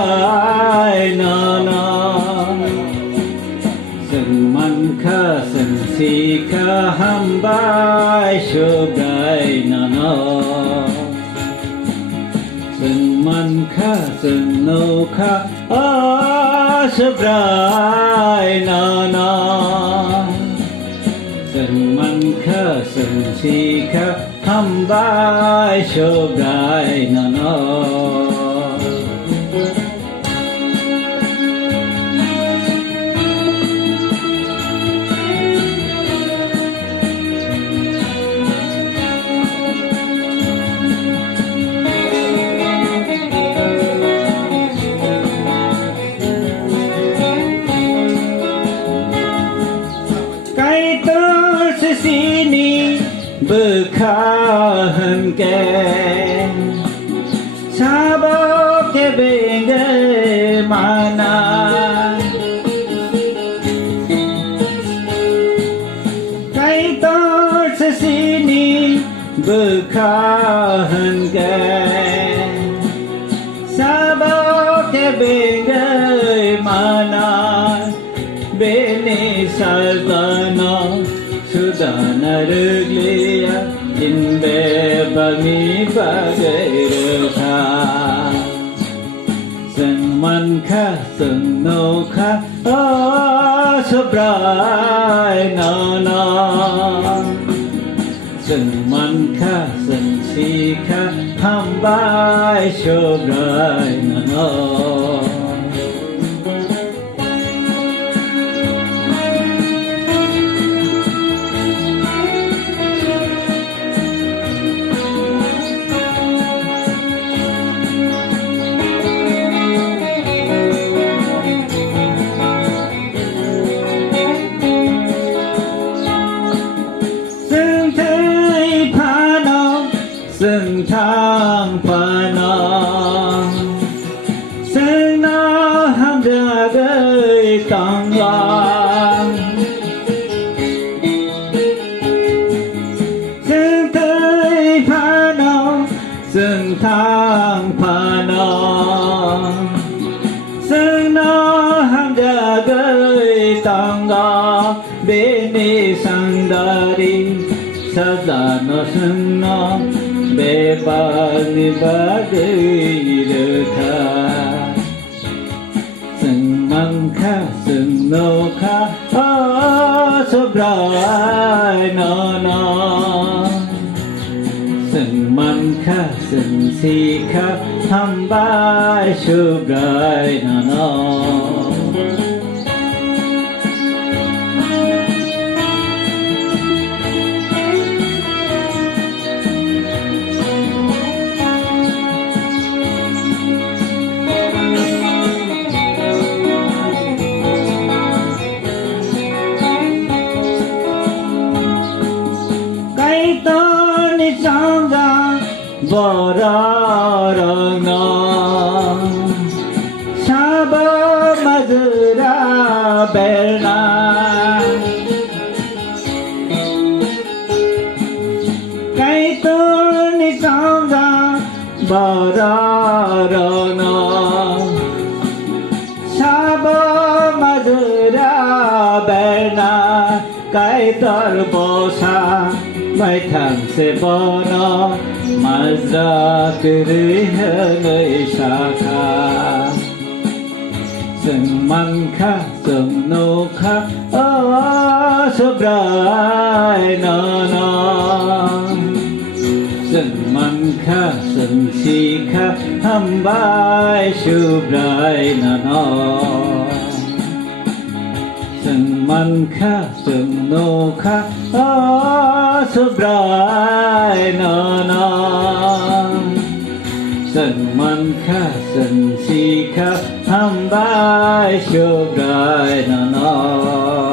brai no no Sừng mankha sừng sikha ham brai shu brai no no Sừng mankha sừng nokha shu brai no no Sừng mankha sừng sikha ham brai shu brai no no Sini berkahan ke sabak ke bengkel mana kaitor sesini berkahan ke sabak ke bengkel mana beni saltana Sudana ruglia inbe bami bagairuha Sừng mankha sừng nokha sobrai no no Sừng mankha sừng sikha hambai sobrai no no Sừng thang phà nó Sừng nó ham ra gây tăng loạn Sừng tới phà nó Sừng thang phà nó Sừng nó ham ra gây tăng loạn Bên đi sang dari Sada nó sừng nó Bebani bagairuha Sừng mankha sừng nokha sobrai no no Sừng mankha sừng sikha hambai sobrai no no Bororona Saba Madura Belna Kaito Nisanga Bororona Saba Madura Belna Kaitor Bosa Mai thằng se bono mazra kiri nơi xa kha Sừng mankha sừng nokha sobrai no no Sừng mankha sừng sikha hambai sobrai no no Sừng mankha sừng nokha sobrai no no Sừng mankha sừng sikha hambai sobrai no no